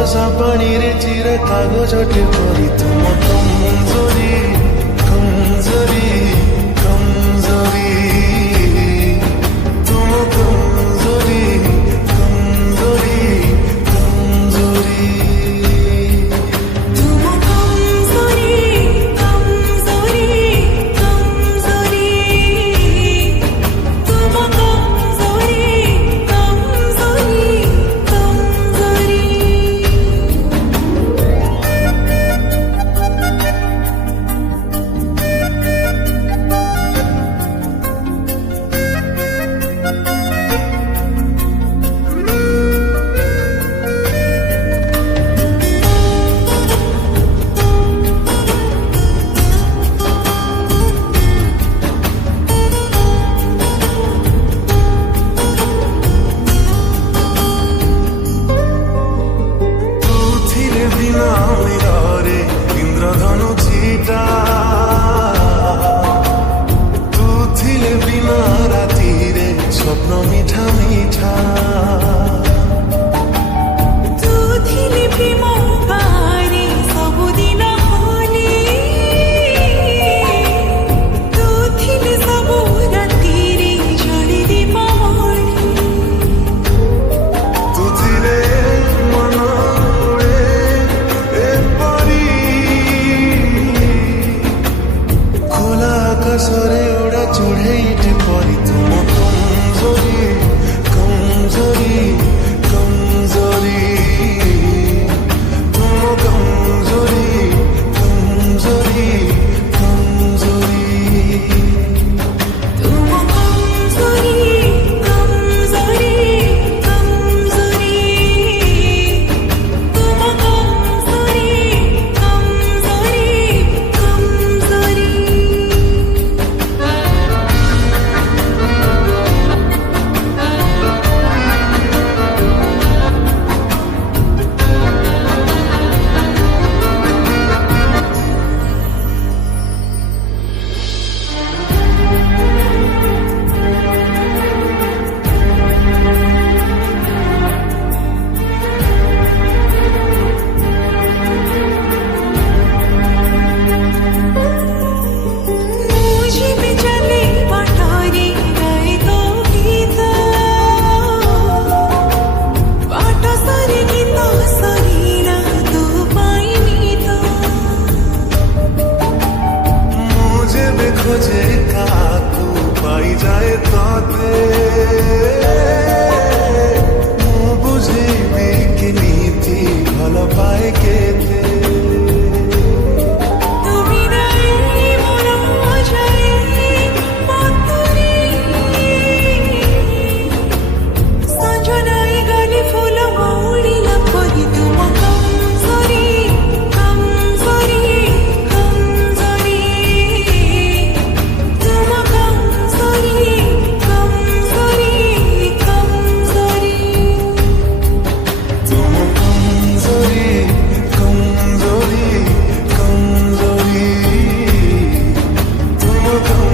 बरसा पानी रे चिर कागजटे परी तुम कमजोरी कमजोरी कमजोरी तुम कमजोरी कमजोरी कमजोरी तुम कमजोरी कमजोरी कमजोरी तुम कमजोरी कमजोरी कमजोरी इंद्रधनु छीटा तू थिले बिना राती रे स्वप्न मीठा मीठा तू थिले प्रेम बारे सबुदिन होली तू थिले सबु रातिरे जଳି दीपावली तू थिले मन उड़े ए परी खोला आकाशरे उड़ा चढ़ेईटे परी तुम कमजोरी कमजोरी कमजोरी तुम कमजोरी कमजोरी कमजोरी तुम कमजोरी कमजोरी कमजोरी तुम कमजोरी कमजोरी मुझे भी चले पठारी गए तो गीत पाठ सरी गीत सरीरा तू पाइनी तो मुझे भी खोजे काकू पाई जाए ताते ମୁଁ ବୁଝେଇବି କି ନୀତି ଭଲ ପାଏ କେତେ তুমি নাই মোর যাই মতুরি সজনাই গলি ফুল মৌড়িলা পরি তুম কমজোরি কমজোরি কমজোরি তুম কমজোরি কমজোরি কমজোরি तुम कमजोरी कमजोरी कमजोरी तुम कमजोरी